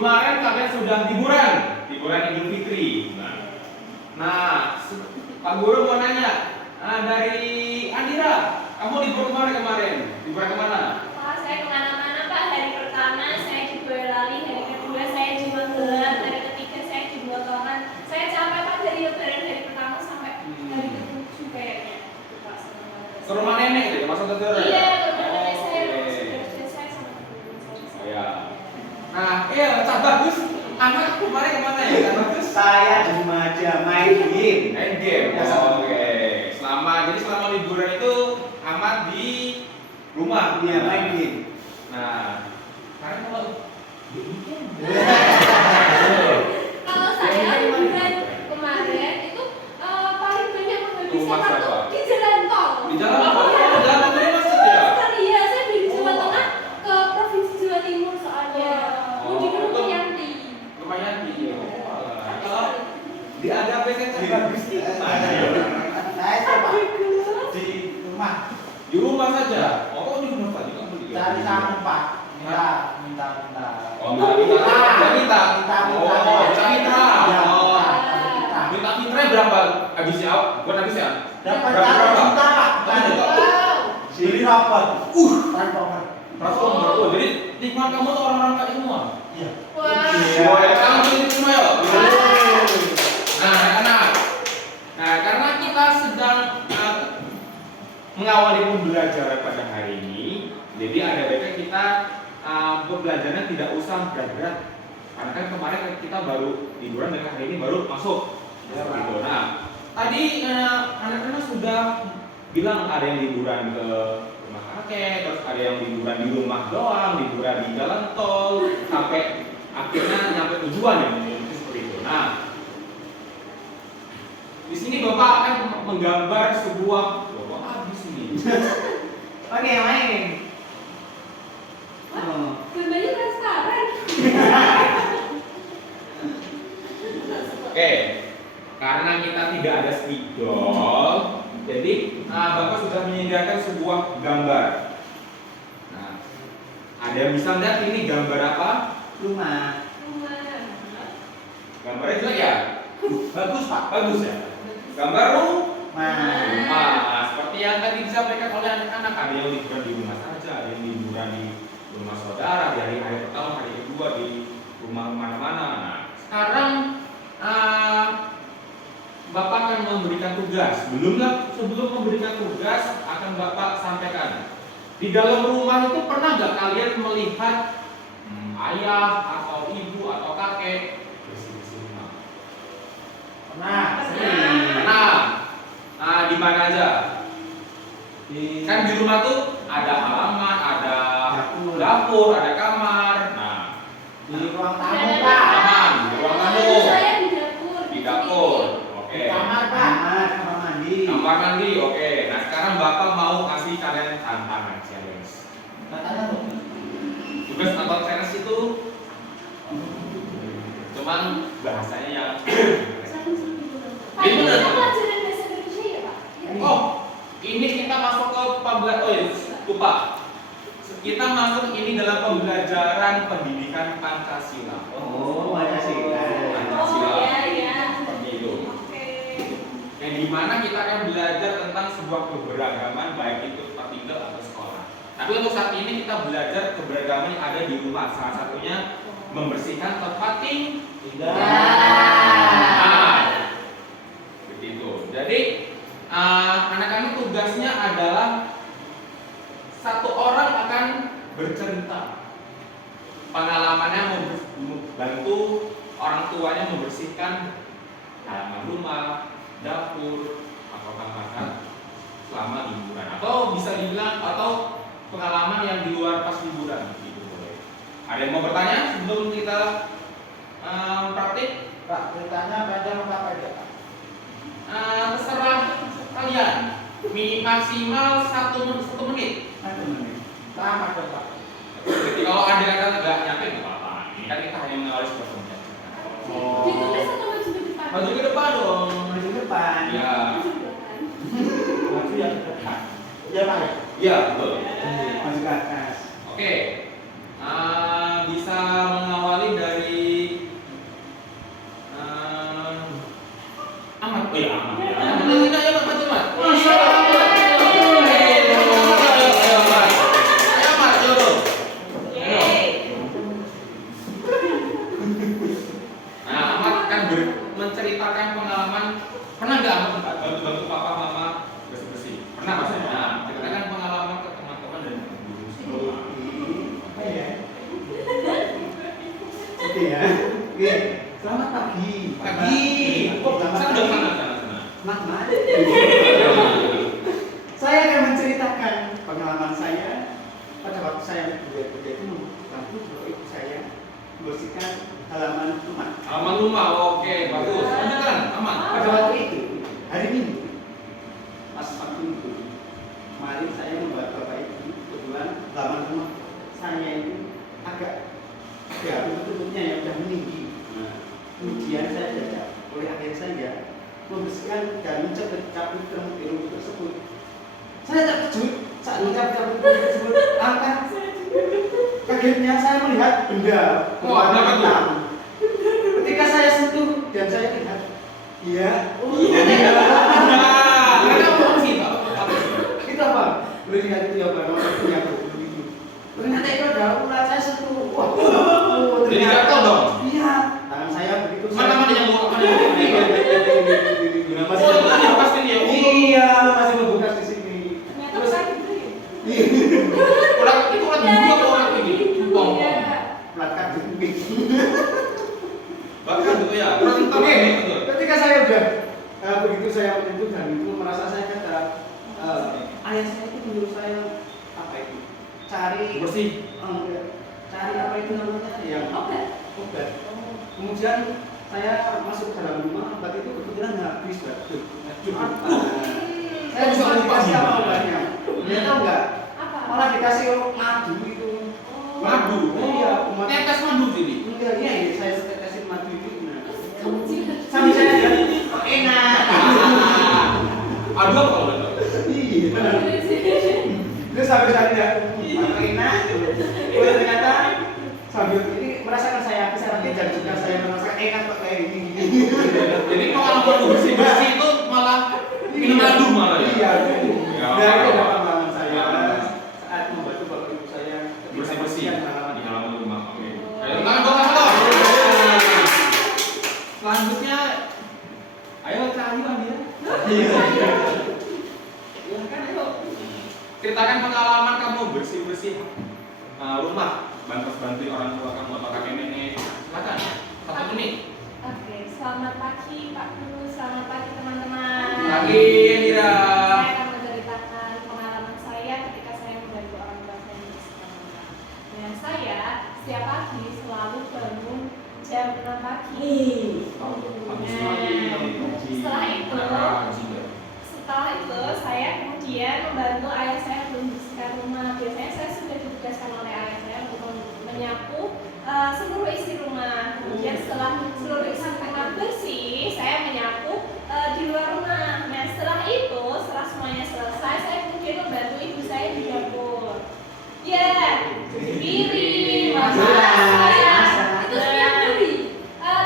kemarin kalian sudah liburan Idul Fitri. Nah, Pak Guru mau nanya, dari Andira, kamu libur kemarin? Liburan kemana? Pak, saya kemana-mana Pak. Hari pertama saya di Boyolali, hari kedua saya di Magelang, hari ketiga saya di Botongan. Saya capek Pak dari lebaran hari pertama sampai hari ketujuh kayaknya. Pak, Ke rumah nenek gitu, masuk ke rumah? Iya, ke rumah nenek saya, sudah saya sama teman saya. Ya. Nah, Cak Bagus, anak kemarin kemana ya Cak Bagus? Saya di rumah aja main game. Main game. Ya, Oke. Selama liburan itu amat di rumah. Iya, main game. Nah, sekarang kalau Kalau saya liburan kemarin itu paling banyak menghabiskan Rumah siapa? waktu di jalan tol. di jalan tol, jalan tol ini macet ya? Iya, saya dari Jawa Tengah ke Provinsi Jawa Timur soalnya. Mudik ke rumah Yanti. Lumayan di. Kalau dihadapi kan Cak Bagus nih. Saya coba di rumah Di rumah saja. Oh, kok di rumah tadi kamu di cari tamu Pak. Minta. Oh, minta. Oh, minta mitra. Ya, Oh, minta. minta mitra berapa? Habisnya? Bukan habisnya? Dapat Berapa? 1 juta Pak. Wow. Beli robot. Transformer. Transformer. Oh, jadi lingkungan kamu tuh orang-orang kaya semua. Iya. Wah. Oh, ya, kamu beli semua ya? Nah, anak-anak. Nah, karena kita sedang mengawali pembelajaran pada hari ini, jadi ada baiknya kita pembelajarannya tidak usah berat-berat. Karena kan kemarin kita baru liburan dan hari ini baru masuk. Ya, Pak. Gitu. Nah, tadi anak-anak sudah bilang ada yang liburan ke rumah kakek, terus ada yang liburan di rumah doang, liburan di jalan tol, sampai akhirnya nyampe tujuan ya, seperti itu. Nah, di sini Bapak akan menggambar sebuah habis ini. Oke, main. Gambarnya transparan. Oke, karena kita tidak ada spidol, jadi Bapak sudah menyediakan sebuah gambar. Nah, ada yang bisa lihat ini gambar apa? Rumah. Gambarnya jelek ya? Bagus Pak. Bagus ya? Gambar Rumah. rumah. Seperti yang tadi disampaikan oleh anak-anak, ada yang liburan di rumah saja, ada yang liburan di rumah saudara, di hari pertama, hari kedua di rumah mana-mana. Nah, sekarang Bapak akan memberikan tugas. Sebelum memberikan tugas akan Bapak sampaikan. Di dalam rumah itu pernah nggak kalian melihat ayah atau ibu atau kakek bersih-bersih rumah? Pernah. Nah, di mana aja? Kan di rumah tuh ada halaman, ada dapur, ada kamar. Nah, Di ruang tamu Ada Pak. taman, di ruang tamu, Saya di dapur. di dapur. Oke. Di kamar Pak. Kamar mandi. Kamar mandi, oke. Nah, sekarang Bapak mau kasih kalian tantangan challenge. Katanya tuh. Tugas atau challenge itu cuman bahasanya yang Pak, ini kita pelajaran bahasa Indonesia ya Pak? oh, ini kita masuk ke pembelajaran. Oh ya, lupa. Kita masuk ini dalam pembelajaran pendidikan Pancasila. Oh, Pancasila. Pancasila. Oh, iya. Seperti itu. Oke. Yang dimana kita akan belajar tentang sebuah keberagaman baik itu tempat tinggal atau sekolah. Tapi untuk saat ini kita belajar keberagaman yang ada di rumah. Salah satunya membersihkan tempat tinggal. Nah, begitu. Jadi anak-anak tugasnya adalah satu orang akan bercerita pengalamannya membantu orang tuanya membersihkan halaman rumah, dapur, atau kamar selama liburan, atau bisa dibilang atau pengalaman yang di luar pas liburan gitu boleh. Ada yang mau bertanya sebelum kita praktik? Pak, ceritanya panjang apa pendek Pak? Terserah kalian. Maksimal 1 menit. 1 menit. Lama dong Pak. Jadi kalau ada kata nggak nyampe nggak apa-apa. Ini kan kita hanya mengawali sebuah pembelajaran. Oh. Ditulis atau maju ke depan? Maju ke depan dong. Maju ke depan. Ya, Maju ke depan. Maju yang ke depan. Iya Pak. ya betul. Maju ke atas. Oke. Bisa mengawali dari Iya. Oke. Selamat pagi. Pagi. Kok Selamat saya udah sana. Mak. Saya akan menceritakan pengalaman saya pada waktu saya bekerja itu membantu ibu saya membersihkan halaman rumah. Halaman rumah, oke, bagus. Lanjutkan, aman. Pada waktu itu, hari Minggu, pas waktu itu, kemarin saya membantu bapak ibu, kebetulan halaman rumah saya itu agak bentuk-bentuknya yang sudah meninggi. Nah, kemudian saya diajak oleh ayah saya membersihkan dan mencabut terumbu tersebut. Saya terkejut saat mencabut tersebut. Angkat kagetnya saya melihat benda Wah, apa tuh? hitam. Ketika saya sentuh dan saya lihat, iya. Karena apa sih, Pak? Itu apa? Boleh lihat itu apa? Nomor punya itu. Ternyata itu ada ular, saya sentuh. Wah, Jadi gatel dong? Iya. Tangan saya begitu. Mana yang mau? Mana yang mau? Masih Oh, itu yang pasti dia. Iya, masih membekas di sini. Ternyata bukan gitu ya. Iya. Orang itu orang dulu atau orang ini? Pong. Plat kardus. Bahkan gitu ya. Orang hitam Oke, ini betul. ketika saya udah begitu saya menyentuh dan itu merasa saya kata ayah saya itu menyuruh saya apa itu cari Bersih. cari apa itu namanya yang Obat. obat. Kemudian saya masuk ke dalam rumah, obat itu kebetulan habis. Waduh. Saya bisa lupa siapa obatnya. Dia tahu nggak? Apa? Malah dikasih madu itu. Madu. Iya, Tetes madu sini. Enggak, iya, saya tetesin madu itu. Nah, Kamu jilat. sambil saya lihat, oh, enak. Aduh apa kalau betul? Iya. Terus sambil saya lihat, enak. Oh, ternyata sambil ini merasakan saya habis dan juga saya merasakan enak kok kayak gini. Jadi pengalaman bersih itu malah minum madu malah ya. Iya. Ya, Dan itu apa-apa. ada pengalaman saya Ya. saat membantu bapak ibu saya Bersih-bersih di di halaman. halaman rumah. Oke. Ayo tangan dong, tangan dong. Selanjutnya, ayo Cahayu Andi. Silahkan ayo. Ceritakan pengalaman kamu bersih-bersih rumah, bantu orang tua kamu atau kakek nenek. Silakan. 1 menit. Oke, selamat pagi Pak Guru, selamat pagi teman-teman. Pagi, Indira. Saya akan menceritakan pengalaman saya ketika saya membantu orang tua saya membersihkan rumah. Dan saya setiap pagi selalu bangun jam 6 pagi. Setelah itu saya kemudian membantu ayah saya membersihkan rumah. Biasanya saya sudah ditugaskan oleh ayah saya untuk menyapu seluruh isi rumah. Kemudian setelah seluruh isi rumah bersih, saya menyapu di luar rumah. Nah setelah itu, setelah semuanya selesai, saya kemudian membantu ibu saya di dapur. Ya, cuci piring, masak. Itu setiap hari.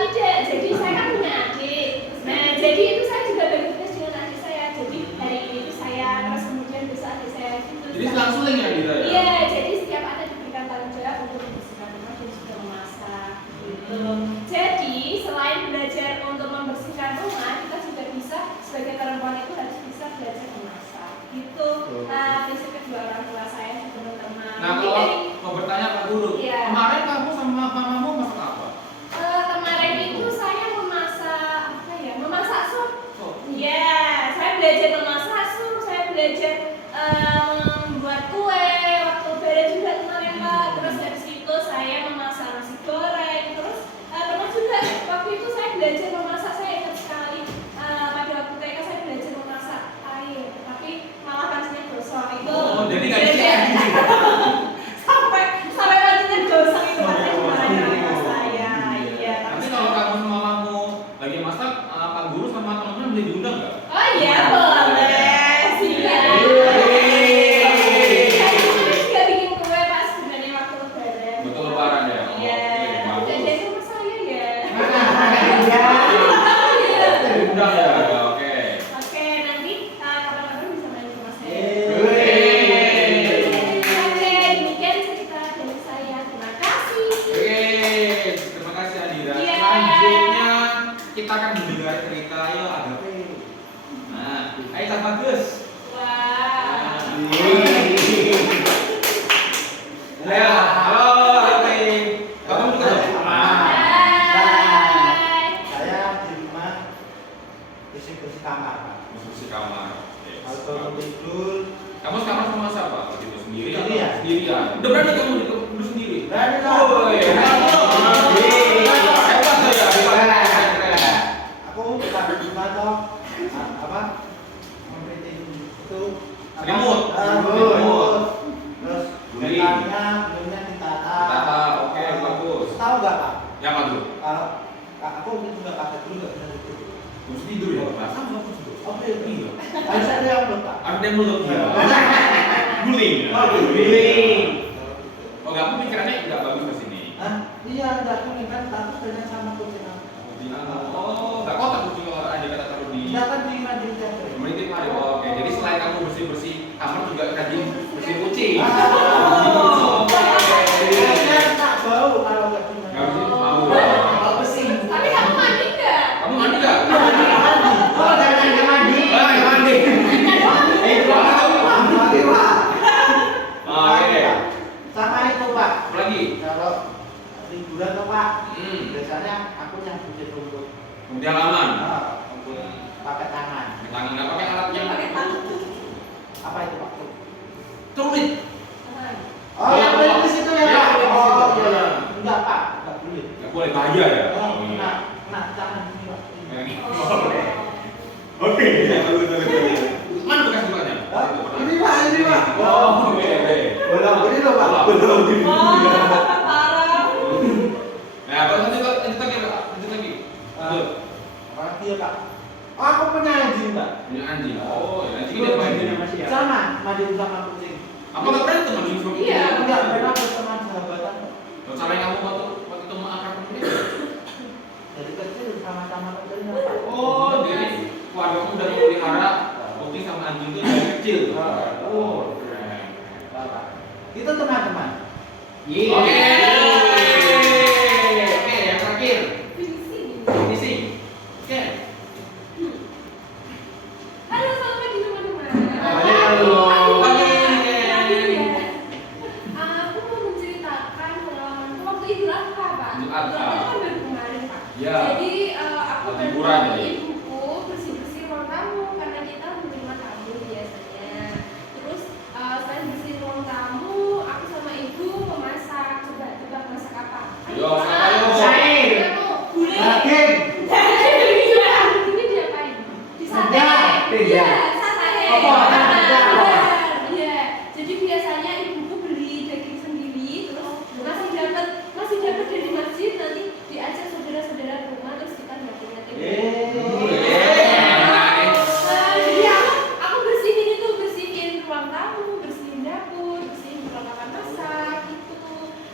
Tidak, jadi saya kan punya adik. Nah, jadi itu saya juga beraktivitas dengan adik saya. Jadi hari ini itu saya, terus kemudian besok adik saya gitu. Jadi selang-seling ya Indira ya? Iya, jadi setiap ada diberikan tanggung jawab untuk membersihkan rumah dan juga memasak gitu. Jadi selain belajar untuk membersihkan rumah, kita juga bisa sebagai perempuan itu harus bisa belajar memasak. Gitu. Prinsip kedua orang tua saya teman-teman. Nah kalau mau bertanya Pak Guru, Iya. kemarin kamu sama mamamu masak apa? Kemarin itu saya memasak apa ya? Memasak sup. Oh. Iya, saya belajar memasak sup, saya belajar membuat kue waktu lebaran juga kemarin Pak. Terus habis itu saya memasak nasi goreng. Terus pernah juga waktu itu saya belajar memasak, saya ingat sekali pada waktu TK saya belajar memasak air, tapi malah pancinya gosong itu. Oh, jadi nggak belajar. bisa. sampai pancinya gosong itu pakai dimarahin oleh saya. Iya, Nanti kalau kamu sama mamamu lagi masak, Pak Guru sama teman-teman boleh diundang nggak? Oh iya boleh, siap. mau tidur. Kamu sekarang sama siapa? Tidur sendiri atau Sendirian. sendirian? Udah berani kamu tidur sendiri? Berani lah. Oh, iya. Hebat saya, hebat. Aku bukan toh apa memperhatiin itu Selimut. selimut. Terus Beli. belumnya ditata. Tata, oke, bagus. Tahu nggak Pak? Yang apa tuh? Kalau aku itu nggak pakai dulu nggak bisa tidur. Harus tidur ya, Pak? Sama aku tidur. Oke, iya. Harus ada yang belum Pak. Ada yang mulut ya. Guling. Oh, guling. Oh, kamu pikirannya nggak bagus ke sini. Hah? Iya, enggak kuning kan takut dengan sama kucing aku. Oh, nggak kotak kucing kalau ada kata taruh di. Iya kan di mandi tiap hari. Menitik hari. Oke, jadi selain kamu bersih kamar juga rajin bersih kucing. Oh, kayaknya tak bau kalau nggak di mandi. Nggak bersih bau. Bau bersih. Tapi kamu mandi nggak? Kamu mandi nggak? Oh, jangan mandi. Ah, mandi. Mandi, Pak. Oke. Sama itu, Pak. Apa lagi? Kalau liburan tuh, Pak, Hmm. biasanya aku yang cuci rumput. Kemudian halaman. Rumput pakai tangan. Tangan nggak pakai alatnya. Pakai tangan. Apa itu, Pak? Tulis. Oh, yang beli di situ ya, Iya, Pak. beli di Oh, situ. iya. Enggak, Pak. Enggak boleh. Nggak boleh bahaya ya. Oh, Oh, iya. kena tangan sini, Pak. Oke. Mana bekas lukanya? Hah? Ini, Pak, ini, Pak. Oh, oke. Belum ini loh, Pak. Belum. Belum ini. Parah. Nah, apa lanjut lagi, Pak? Lanjut lagi. Lanjut. Apalagi ya, Pak? Oh, aku punya anjing, Pak. Punya anjing. Oh, ya anjing dia main. Sama, mandi sama kucing. Apa nggak berantem anjing sama kucing? Iya. Enggak, pernah berteman sahabatan, Pak. Kalau cara yang kamu waktu itu mengakrab kucing? Dari kecil sama-sama kecilnya, Pak. Oh, jadi keluarga kamu udah memelihara kucing sama anjing itu dari kecil. Oh, keren. Pak. Itu teman-teman. Oke. Oke, yang terakhir. Finishing. Finishing. Oke. Halo, selamat pagi teman-teman. Halo. Pagi. Terakhir ya. Aku mau menceritakan pengalamanku waktu Idul Adha, Pak. Idul Adha. Idul Adha kan baru kemarin, Pak. Ya. Jadi aku Liburan bantu ya? ibuku bersih-bersih ruang tamu karena kita menerima tamu biasanya. Terus selain bersih ruang tamu, aku sama ibu memasak. Coba tebak masak apa? Yo, siapa yo? Cair. Gulai. Daging. Iya, ini diapain? Di sate. Sate. Iya, sate. Apa? Benar. Apa? Iya. Jadi biasanya ibuku beli daging sendiri, terus masih dapat dari masjid, nanti diajak saudara-saudara rumah, terus kita nyapu-nyapu. Jadi aku bersihin itu, bersihin ruang tamu, bersihin dapur, bersihin perlengkapan masak gitu.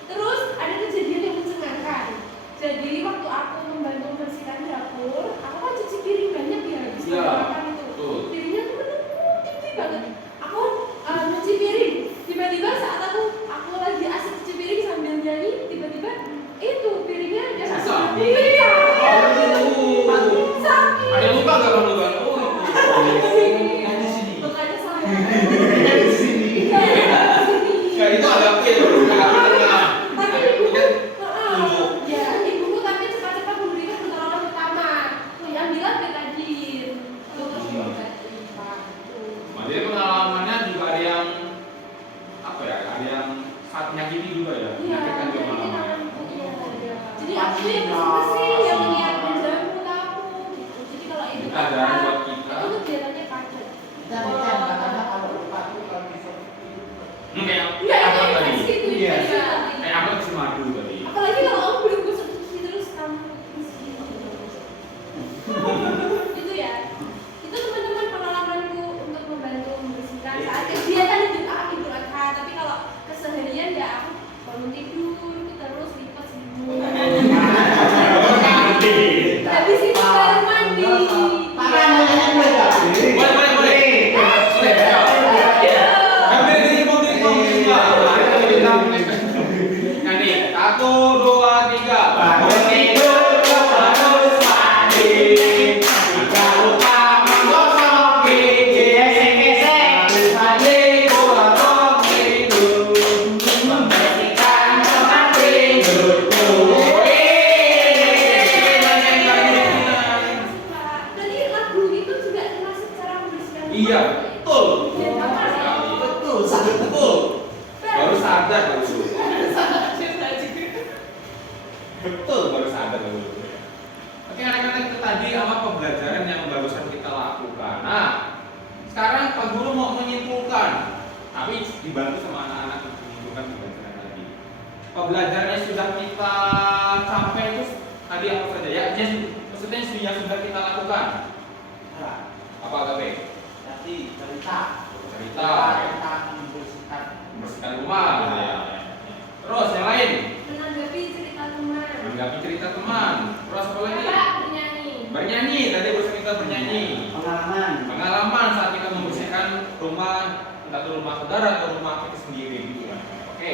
Terus ada kejadian yang mencengangkan. Jadi waktu aku membantu membersihkan dapur, aku kan cuci piring banyak ya, habis Iya, makan itu. betul. Piringnya tuh tinggi banget. Aku nyuci piring, tiba-tiba saat aku lagi asik cuci piring sambil nyanyi, tiba-tiba itu piringnya dia Susah. Iya. Aduh. Sakit. Ada luka nggak kamu luka? Oh, Yang di sini. Makanya saya. Yang di sini. ya itu agak kecil, agak tengah. Tapi ibuku, ya ibuku tapi cepat-cepat memberikan pertolongan pertama. Tuh yang bilang Betadine. Terus diobati, Pak. Tuh. Jadi pengalamannya juga ada yang apa ya? Ada yang saat menyakiti juga ya. Iya, Menyakitkan juga jadi pengalamannya. tanganku, iya. Jadi aku yang bersih-bersih, yang menyiapkan jamu tamu gitu. Jadi kalau ibu Kita ajaran buat kita. itu kegiatannya padat. Dan katanya kalau lupa tuh kalau bisa Kayak Enggak, apa ini tadi? infeksi itu Iya. infeksi tadi. Kayak apa sih madu tadi? Apalagi kalau kamu belum gosok gigi terus kamu isi itu ya. Itu teman-teman pengalamanku untuk membantu membersihkan saat kegiatan Idul Adha. Tapi kalau keseharian ya aku bangun tidur terus lipat selimut. Habis itu baru mandi. tangannya boleh nggak? Boleh. Boleh. Ambil diri mau diri mau Nanti 1, 2, 3. Bangun tidur harus mandi. Jangan lupa menggosok gigi. Gesek-gesek habis mandi bangun tidur. Membersihkan tempat tidurku. Tadi lagu itu juga termasuk cara membersihkan rumah. Iya, betul. tapi dibantu sama anak-anak untuk menentukan pembelajaran tadi. Pembelajarannya sudah kita capai itu tadi apa saja ya? Maksudnya yang sudah kita lakukan. Nah, Apa KB? tadi cerita Cerita, membersihkan rumah, gitu ya. Terus yang lain, Menanggapi cerita teman. menanggapi cerita teman. Terus apa lagi? Kakak bernyanyi. Bernyanyi, tadi bersama kita bernyanyi. Pengalaman saat kita membersihkan rumah, entah itu rumah saudara atau rumah kita sendiri gitu ya. Oke.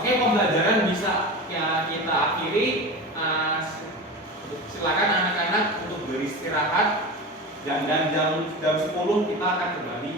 Oke, pembelajaran bisa ya kita akhiri. Silakan anak-anak untuk beristirahat dan jam 10 kita akan kembali